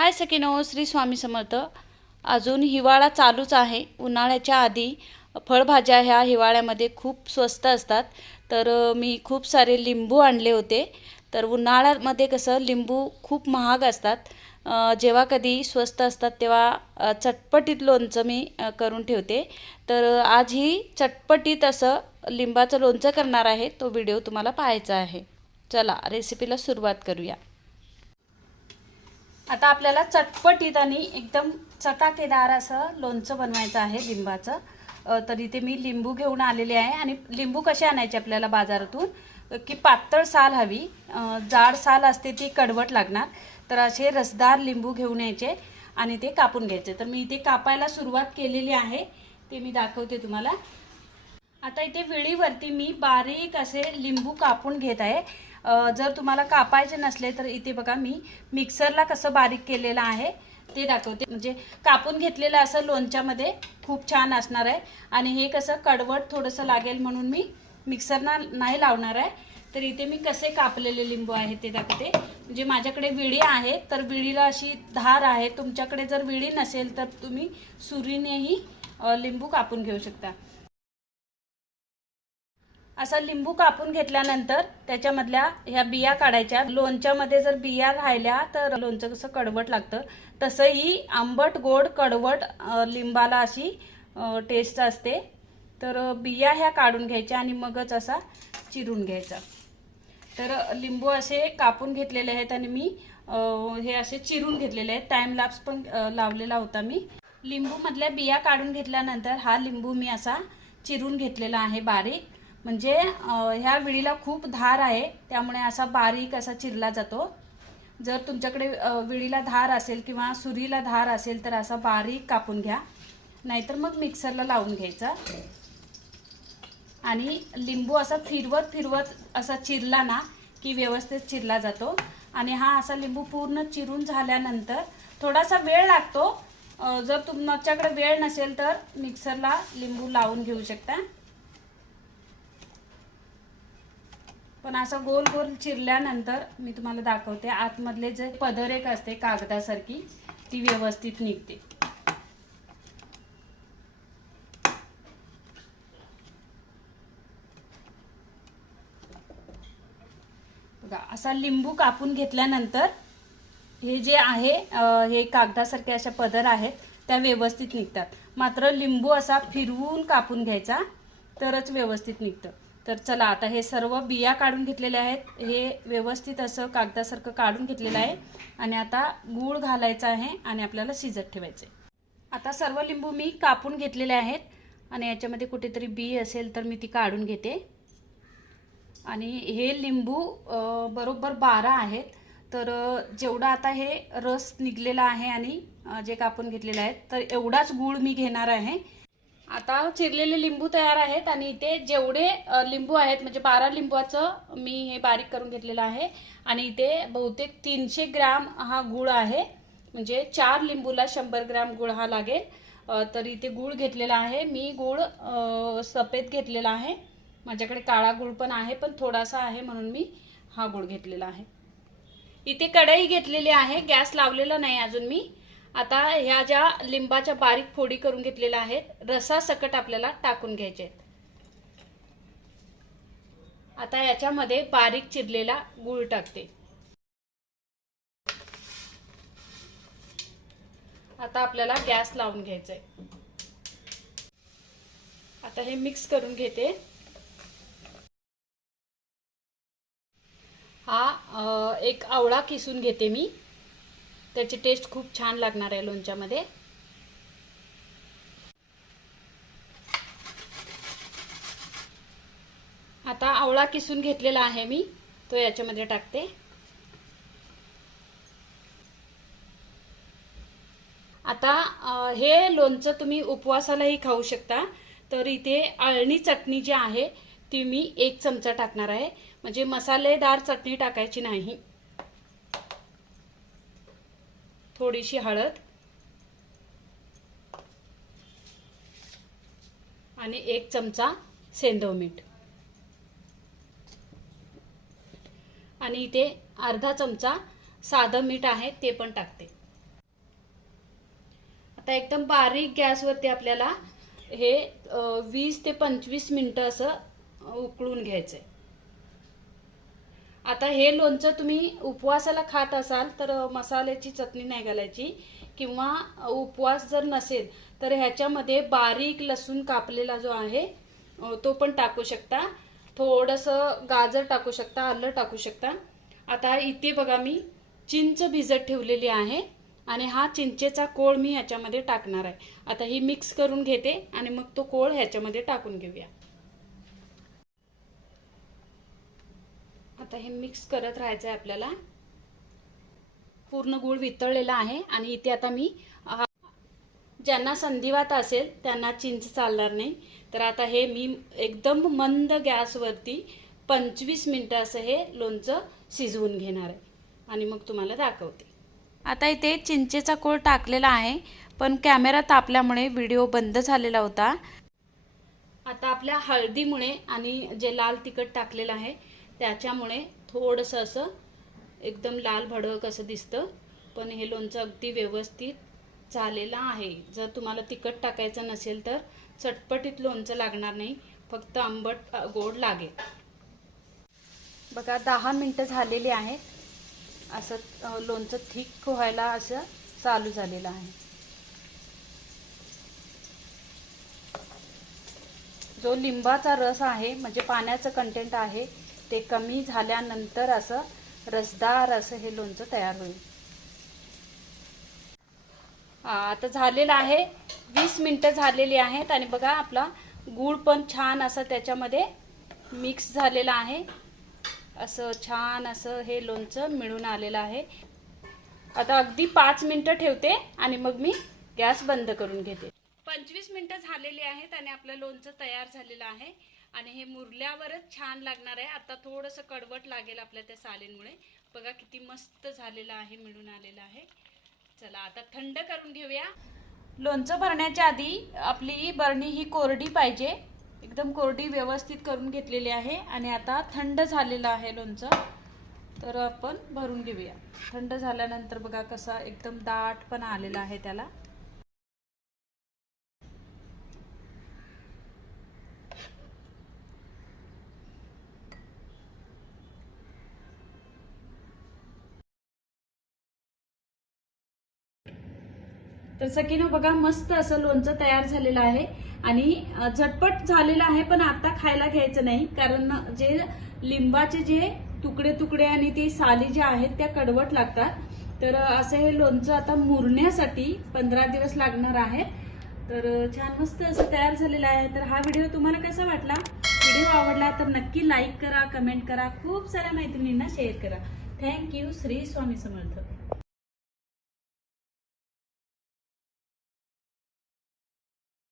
हाय सकिनो श्री स्वामी समर्थ. अजून हिवाळा चालूच आहे. उन्हाळ्याच्या आधी फळभाज्या ह्या हिवाळ्यामध्ये खूप स्वस्त असतात. तर मी खूप सारे लिंबू आणले होते. तर उन्हाळ्यामध्ये कसं लिंबू खूप महाग असतात. जेव्हा कधी स्वस्त असतात तेव्हा चटपटीत लोणचं मी करून ठेवते. तर आजही आज ही चटपटीत असं लिंबाचं लोणचं करणार आहे. तो व्हिडिओ तुम्हाला पाहायचा आहे. चला रेसिपीला सुरुवात करूया. आता आपल्याला चटपटीत आणि एकदम चटाकेदार असं लोणचं बनवायचं आहे लिंबाचं. तर इथे मी लिंबू घेऊन आलेले आहे आणि लिंबू कसे आणायचे आपल्याला बाजारातून? की पातळ साल हवी जाड साल असते ती कडवट लागणार. तर असे रसदार लिंबू घेऊन यायचे आणि ते कापून घ्यायचे. तर मी इथे कापायला सुरुवात केलेली आहे ते मी दाखवते तुम्हाला. आता इथे विळीवरती मी बारीक असे लिंबू कापून घेत आहे. जर तुम्हाला कापायचे नसले तर इथे बघा मी मिक्सरला कसं बारीक केलेलं आहे ते दाखवते. म्हणजे कापून घेतलेलं असं लोणच्यामध्ये खूप छान असणार आहे. आणि हे कसं कडवट थोडंसं लागेल म्हणून मी मिक्सरना नाही लावणार आहे. तर इथे मी कसे कापलेले लिंबू आहे ते दाखवते. म्हणजे माझ्याकडे विळी आहे तर विळीला अशी धार आहे. तुमच्याकडे जर विळी नसेल तर तुम्ही सुरीनेही लिंबू कापून घेऊ शकता. असा लिंबू कापून घेतल्यानंतर त्याच्यामधल्या ह्या बिया काढायच्या. लोणच्यामध्ये जर बिया राहिल्या तर लोणचं कसं कडवट लागतं. तसंही आंबट गोड कडवट लिंबाला अशी टेस्ट असते. तर बिया ह्या काढून घ्यायच्या आणि मगच असा चिरून घ्यायचा. तर लिंबू असे कापून घेतलेले आहेत आणि मी हे असे चिरून घेतलेले आहेत. टाइम लॅप्स पण लावलेला होता मी. लिंबूमधल्या बिया काढून घेतल्यानंतर हा लिंबू मी असा चिरून घेतलेला आहे बारीक. म्हणजे ह्या विळीला खूप धार आहे त्यामुळे असा बारीक असा चिरला जातो. जर तुमच्याकडे विळीला धार असेल किंवा सुरीला धार असेल तर असा बारीक कापून घ्या. नाहीतर मग मिक्सरला लावून घ्यायचा. आणि लिंबू असा फिरवत फिरवत असा चिरला ना की व्यवस्थित चिरला जातो. आणि हा असा लिंबू पूर्ण चिरून झाल्यानंतर थोडासा वेळ लागतो. जर तुमच्याकडे वेळ नसेल तर मिक्सरला लिंबू लावून घेऊ शकता. पण असं गोल गोल चिरल्यानंतर मी तुम्हाला दाखवते आतमधले जे पदर एक असते कागदासारखी ती व्यवस्थित निघते. बघा असा लिंबू कापून घेतल्यानंतर हे जे आहे हे कागदासारखे अशा पदर आहेत त्या व्यवस्थित निघतात. मात्र लिंबू असा फिरवून कापून घ्यायचा तरच व्यवस्थित निघतं. तर चला आता हे सर्व बिया काढून घेतलेल्या आहेत. हे व्यवस्थित असं कागदासारखं काढून घेतलेलं आहे. आणि आता गूळ घालायचा आहे आणि आपल्याला शिजत ठेवायचे आता सर्व लिंबू मी कापून घेतलेले आहेत. आणि याच्यामध्ये कुठेतरी बी असेल तर मी ती काढून घेते. आणि हे लिंबू बरोबर बारा आहेत. तर जेवढा आता हे रस निघलेला आहे आणि जे कापून घेतलेले आहेत तर एवढाच गूळ मी घेणार आहे. आता चिरलेले लिंबू तयार आहेत आणि इथे जेवढे लिंबू आहेत म्हणजे बारा लिंबूचं मी हे बारीक करून घेतलेलं आहे. आणि इथे बहुतेक तीनशे ग्रॅम हा गूळ आहे. म्हणजे चार लिंबूला शंभर ग्रॅम गुळ हा लागेल. तर इथे गूळ घेतलेला आहे. मी गूळ सफेद घेतलेला आहे. माझ्याकडे काळा गुळ पण आहे पण थोडासा आहे म्हणून मी हा गूळ घेतलेला आहे. इथे कढई घेतलेली आहे. गॅस लावलेला नाही अजून मी. आता ह्या ज्या लिंबाच्या बारीक फोडी करून घेतलेल्या आहेत रसा सकट आपल्याला टाकून घ्यायचे आहेत. आता याच्यामध्ये बारीक चिरलेला गूळ टाकते. आता आपल्याला गॅस लावून घ्यायचा आहे आता हे मिक्स करून घेते. हा एक आवळा किसून घेते मी. त्याची टेस्ट खूप छान लागणार आहे लोणच्यामध्ये. आता आवळा किसून घेतलेला आहे मी तो याच्यामध्ये टाकते. आता हे लोणचं तुम्ही उपवासालाही खाऊ शकता तर इथे अळणी चटणी जी आहे ती मी एक चमचा टाकणार आहे. म्हणजे मसालेदार चटणी टाकायची नाही. थोडीशी हळद आणि एक चमचा सेंदव मीठ. आणि इथे अर्धा चमचा साधं मीठ आहे ते पण टाकते. आता एकदम बारीक गॅसवरती आपल्याला हे वीस ते पंचवीस मिनटं असं उकळून उकळून आहे आता हे लोणचं तुम्ही उपवासाला खात असाल तर मसाल्याची चटणी नाही घालायची. किंवा उपवास जर नसेल तर ह्याच्यामध्ये बारीक लसूण कापलेला जो आहे तो पण टाकू शकता. थोडंसं गाजर टाकू शकता आलं टाकू शकता. आता इथे बघा मी चिंच भिजत ठेवलेली आहे आणि हा चिंचेचा कोळ मी ह्याच्यामध्ये टाकणार आहे. आता ही मिक्स करून घेते आणि मग तो कोळ ह्याच्यामध्ये टाकून घेऊया. आता हे मिक्स करत राहायचं आहे आपल्याला. पूर्ण गूळ वितळलेला आहे आणि इथे आता मी ज्यांना संधिवात असेल त्यांना चिंच चालणार नाही. तर आता हे मी एकदम मंद गॅसवरती पंचवीस मिनटं असं हे लोणचं शिजवून घेणार आहे. आणि मग तुम्हाला दाखवते. आता इथे चिंचेचा कोळ टाकलेला आहे पण कॅमेरा तापल्यामुळे व्हिडिओ बंद झालेला होता. आता आपल्या हळदीमुळे आणि जे लाल तिखट टाकलेलं आहे त्याच्यामुळे थोडंसं असं एकदम लाल भडक असं दिसतं. पण हे लोणचं अगदी व्यवस्थित झालेलं आहे. जर तुम्हाला तिखट टाकायचं नसेल तर चटपटीत लोणचं लागणार नाही. फक्त आंबट गोड लागेल. बघा दहा मिनटं झालेली आहेत असं लोणचं थिक व्हायला असं चालू झालेलं आहे. जो लिंबाचा रस आहे म्हणजे पाण्याचं कंटेंट आहे ते कमी झाल्यानंतर असं रसदार असं हे लोणचं तयार होईल. आता झालेलं आहे वीस मिनटं झालेली आहेत आणि बघा आपला गूळ पण छान असं त्याच्यामध्ये मिक्स झालेला आहे. असं छान असं हे लोणचं मिळून आलेलं आहे. आता अगदी पाच मिनिटं ठेवते आणि मग मी गॅस बंद करून घेते. पंचवीस मिनटं झालेली आहेत आणि आपलं लोणचं तयार झालेलं आहे. आणि हे मुरल्यावरच छान लागणार आहे. आता थोडंसं कडवट लागेल आपल्या त्या सालींमुळे. बघा किती मस्त झालेलं आहे मिळून आलेलं आहे. चला आता थंड करून घेऊया. लोणचं भरण्याच्या आधी आपली बरणी ही कोरडी पाहिजे. एकदम कोरडी व्यवस्थित करून घेतलेली आहे. आणि आता थंड झालेलं आहे लोणचं. तर आपण भरून घेऊया. थंड झाल्यानंतर बघा कसा एकदम दाट पण आलेला आहे त्याला. तर सकीनो बघा मस्त असं लोणचं तयार झालेलं आहे. आणि झटपट झालेलं आहे पण आता खायला घ्यायचं नाही. कारण जे लिंबाचे जे तुकडे तुकडे आणि ते साली ज्या आहेत त्या कडवट लागतात. तर असं हे लोणचं आता मुरण्यासाठी पंधरा दिवस लागणार आहे. तर छान मस्त असं तयार झालेलं आहे. तर हा व्हिडिओ तुम्हाला कसा वाटला? व्हिडिओ आवडला तर नक्की लाईक करा कमेंट करा. खूप साऱ्या मैत्रिणींना शेअर करा. Thank you Shri Swami Samarth.